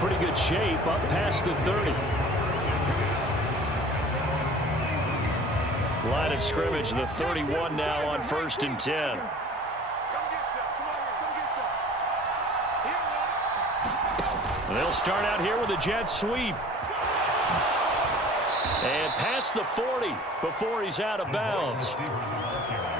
pretty good shape up past the 30. Line of scrimmage, the 31 now on 1st and 10. They'll start out here with a jet sweep. And past the 40 before he's out of bounds.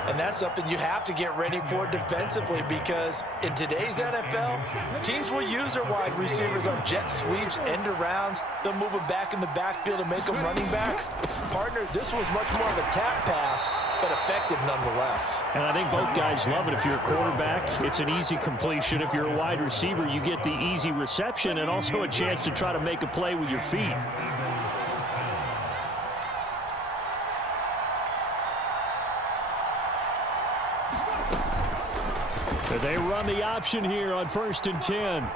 And that's something you have to get ready for defensively, because in today's NFL, teams will use their wide receivers on jet sweeps, end arounds. They'll move them back in the backfield and make them running backs. Partner, this was much more of a tap pass, but effective nonetheless. And I think both guys love it. If you're a quarterback, it's an easy completion. If you're a wide receiver, you get the easy reception and also a chance to try to make a play with your feet. They run the option here on 1st and 10.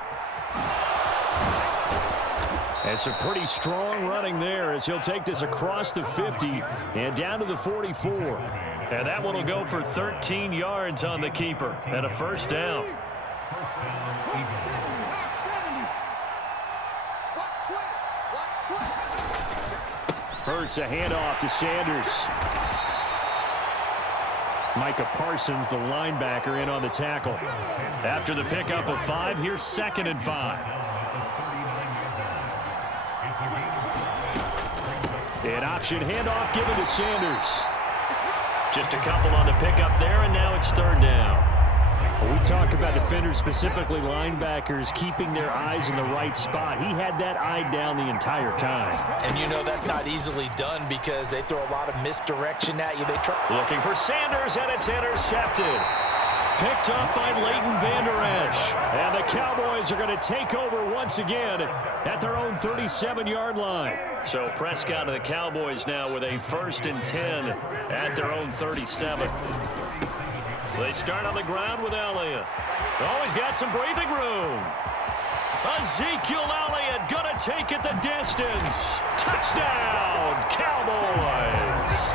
And some pretty strong running there as he'll take this across the 50 and down to the 44. And that one will go for 13 yards on the keeper and a first down. Hurts a handoff to Sanders. Micah Parsons, the linebacker, in on the tackle. After the pickup of 5, here's 2nd and 5. An option handoff given to Sanders. Just a couple on the pickup there, and now it's 3rd down. When we talk about defenders, specifically linebackers, keeping their eyes in the right spot. He had that eye down the entire time. And you know that's not easily done because they throw a lot of misdirection at you. Looking for Sanders, and it's intercepted. Picked up by Leighton Vander Esch. And the Cowboys are going to take over once again at their own 37-yard line. So Prescott and the Cowboys now with a 1st and 10 at their own 37. So they start on the ground with Elliott. Always got some breathing room. Ezekiel Elliott going to take it the distance. Touchdown, Cowboys.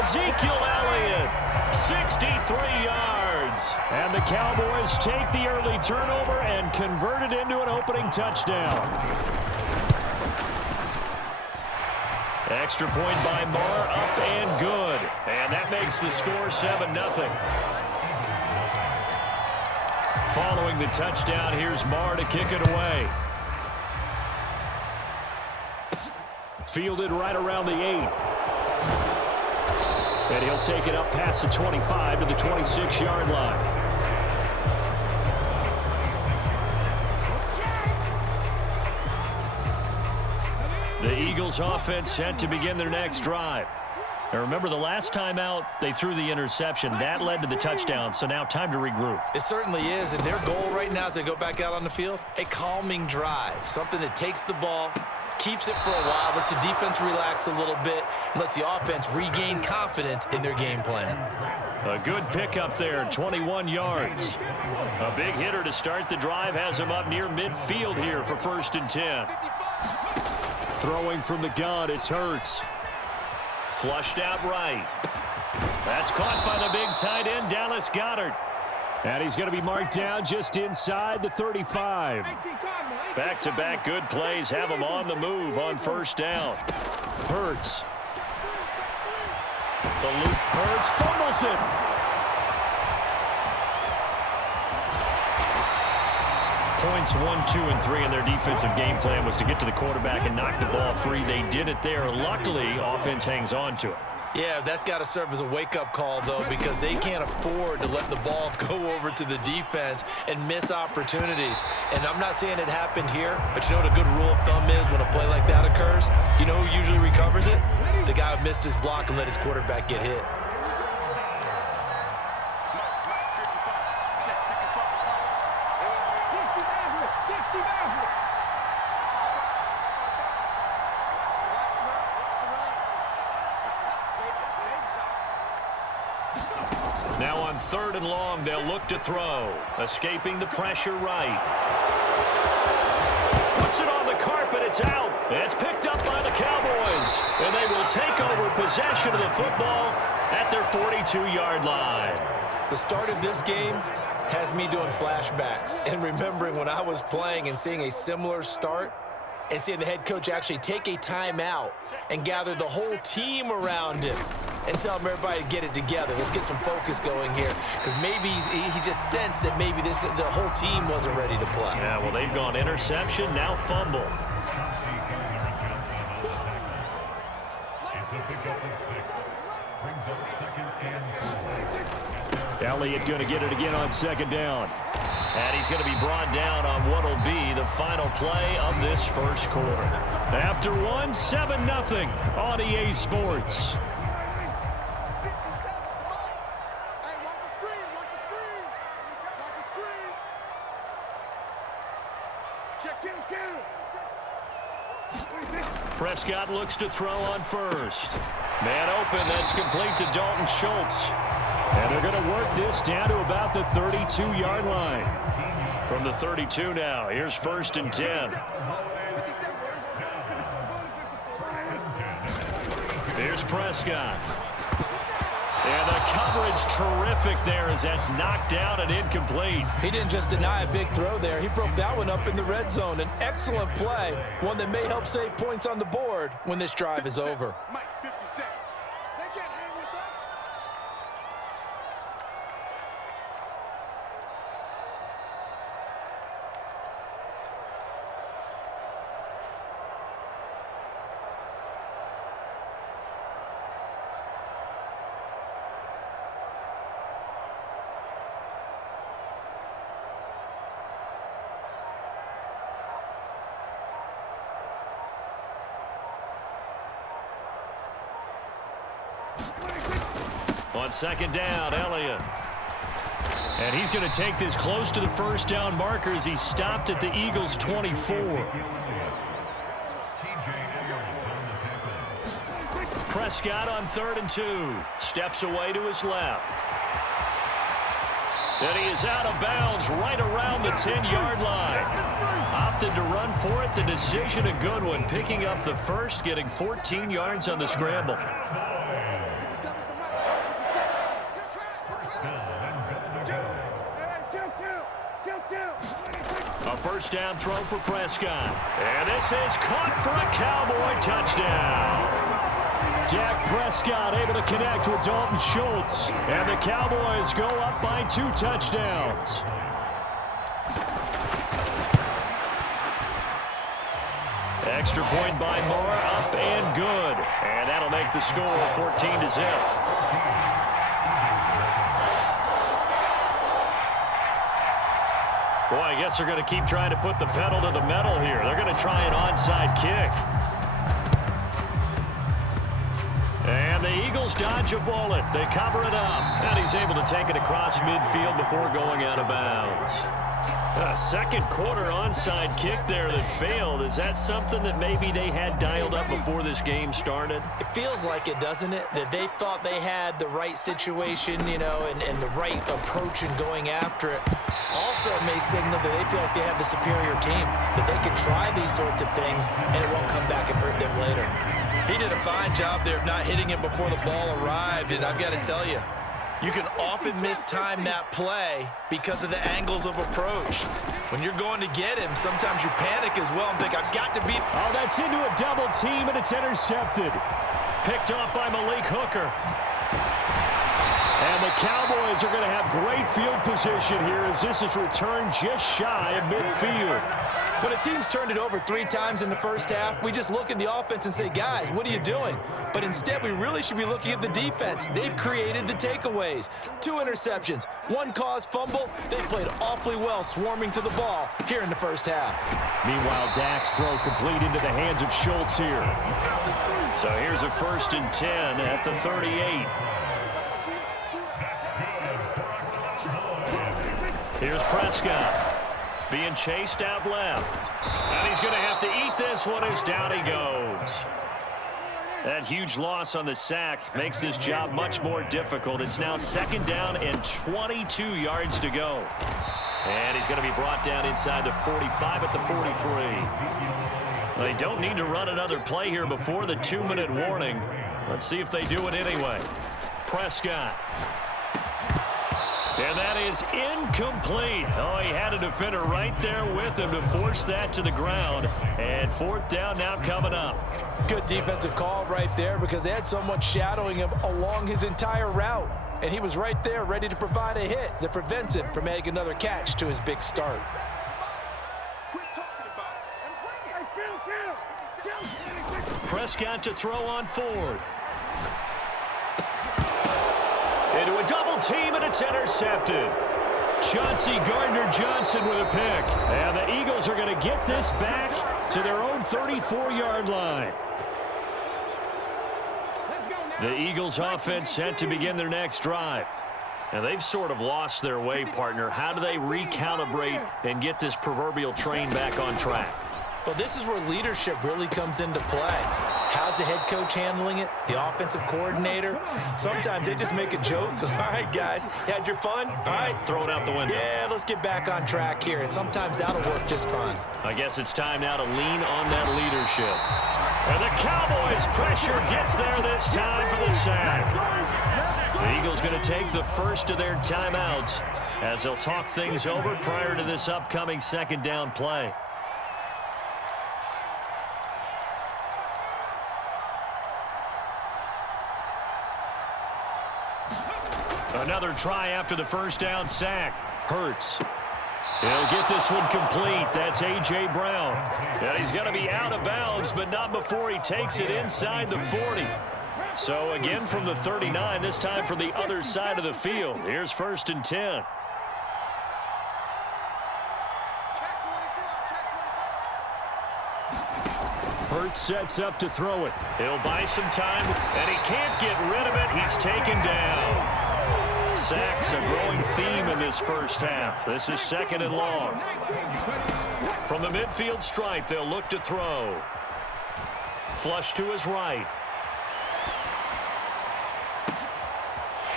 Ezekiel Elliott, 63 yards. And the Cowboys take the early turnover and convert it into an opening touchdown. Extra point by Marr, up and good. And that makes the score 7-0. Following the touchdown, here's Marr to kick it away. Fielded right around the 8. And he'll take it up past the 25 to the 26-yard line. The Eagles offense set to begin their next drive. Now remember, the last time out, they threw the interception. That led to the touchdown, so now time to regroup. It certainly is, and their goal right now as they go back out on the field, a calming drive, something that takes the ball, keeps it for a while, lets the defense relax a little bit, and lets the offense regain confidence in their game plan. A good pickup there, 21 yards. A big hitter to start the drive has him up near midfield here for 1st and 10. Throwing from the gun, it's Hurts. Flushed out right. That's caught by the big tight end, Dallas Goedert. And he's going to be marked down just inside the 35. Back-to-back good plays have him on the move on 1st down. Hurts. The loop. Hurts fumbles it. Points 1, 2, and 3 in their defensive game plan was to get to the quarterback and knock the ball free. They did it there. Luckily, offense hangs on to it. Yeah, that's got to serve as a wake-up call, though, because they can't afford to let the ball go over to the defense and miss opportunities. And I'm not saying it happened here, but you know what a good rule of thumb is when a play like that occurs? You know who usually recovers it? The guy who missed his block and let his quarterback get hit. Now on 3rd and long, they'll look to throw. Escaping the pressure right. Puts it on the carpet, it's out. It's picked up by the Cowboys. And they will take over possession of the football at their 42-yard line. The start of this game, has me doing flashbacks and remembering when I was playing and seeing a similar start and seeing the head coach actually take a timeout and gather the whole team around him and tell everybody to get it together. Let's get some focus going here, because maybe he just sensed that maybe the whole team wasn't ready to play. Yeah, well, they've gone interception, now fumble. Elliott going to get it again on second down. And he's going to be brought down on what will be the final play of this first quarter. After one, 7-0 on EA Sports. Prescott looks to throw on first. Man open, that's complete to Dalton Schultz. And they're going to work this down to about the 32-yard line. From the 32 now, here's 1st and 10. Here's Prescott. And the coverage terrific there as that's knocked down and incomplete. He didn't just deny a big throw there. He broke that one up in the red zone. An excellent play, one that may help save points on the board when this drive is over. On second down, Elliott. And he's going to take this close to the first down marker as he stopped at the Eagles' 24. Prescott on 3rd and 2. Steps away to his left. And he is out of bounds right around the 10-yard line. Opted to run for it. The decision a good one. Picking up the first, getting 14 yards on the scramble. A first down throw for Prescott. And this is caught for a Cowboy touchdown. Dak Prescott able to connect with Dalton Schultz. And the Cowboys go up by 2 touchdowns. Extra point by Moore, up and good. And that'll make the score 14-0. Boy, I guess they're going to keep trying to put the pedal to the metal here. They're going to try an onside kick. And the Eagles dodge a bullet. They cover it up. And he's able to take it across midfield before going out of bounds. A second quarter onside kick there that failed. Is that something that maybe they had dialed up before this game started? It feels like it, doesn't it? That they thought they had the right situation, you know, and the right approach in going after it. Also may signal that they feel like they have the superior team, that they can try these sorts of things and it won't come back and hurt them later. He did a fine job there of not hitting him before the ball arrived, and I've got to tell you, you can often mistime that play because of the angles of approach. When you're going to get him, sometimes you panic as well and think, I've got to beat. Oh, that's into a double team, and it's intercepted. Picked off by Malik Hooker. And the Cowboys are going to have great field position here as this is returned just shy of midfield. When a team's turned it over 3 times in the first half, we just look at the offense and say, guys, what are you doing? But instead, we really should be looking at the defense. They've created the takeaways. 2 interceptions, 1 caused fumble. They played awfully well swarming to the ball here in the first half. Meanwhile, Dak's throw complete into the hands of Schultz here. So here's a 1st and 10 at the 38. Here's Prescott. Being chased out left. And he's going to have to eat this one as down he goes. That huge loss on the sack makes this job much more difficult. It's now 2nd down and 22 yards to go. And he's going to be brought down inside the 45 at the 43. They don't need to run another play here before the 2-minute warning. Let's see if they do it anyway. Prescott. And that is incomplete. Oh, he had a defender right there with him to force that to the ground. And fourth down now coming up. Good defensive call right there because they had someone shadowing him along his entire route. And he was right there ready to provide a hit that prevents him from making another catch to his big start. Prescott to throw on fourth. Into a double team, and it's intercepted. Chauncey Gardner-Johnson with a pick. And the Eagles are going to get this back to their own 34-yard line. The Eagles offense set to begin their next drive. And they've sort of lost their way, partner. How do they recalibrate and get this proverbial train back on track? Well, this is where leadership really comes into play. How's the head coach handling it? The offensive coordinator? Sometimes they just make a joke. All right, guys, had your fun? All right. Throw it out the window. Yeah, let's get back on track here. And sometimes that'll work just fine. I guess it's time now to lean on that leadership. And the Cowboys' pressure gets there this time for the sack. The Eagles going to take the first of their timeouts as they'll talk things over prior to this upcoming second down play. Another try after the first down sack. Hurts. He'll get this one complete. That's A.J. Brown. And he's going to be out of bounds, but not before he takes it inside the 40. So again from the 39, this time from the other side of the field. Here's 1st and 10. Hurts sets up to throw it. He'll buy some time, and he can't get rid of it. He's taken down. Sacks a growing theme in this first half. This is 2nd and long. From the midfield stripe, they'll look to throw. Flush to his right.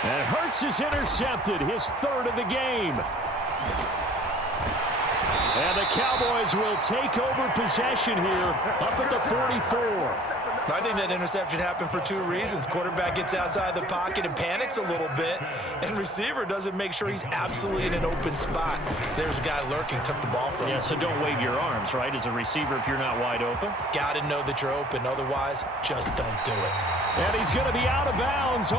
And Hurts is intercepted, his 3rd of the game. And the Cowboys will take over possession here up at the 44. I think that interception happened for 2 reasons. Quarterback gets outside the pocket and panics a little bit, and receiver doesn't make sure he's absolutely in an open spot. So there's a guy lurking, took the ball from him. Yeah, so don't wave your arms, right, as a receiver if you're not wide open. Got to know that you're open. Otherwise, just don't do it. And he's going to be out of bounds.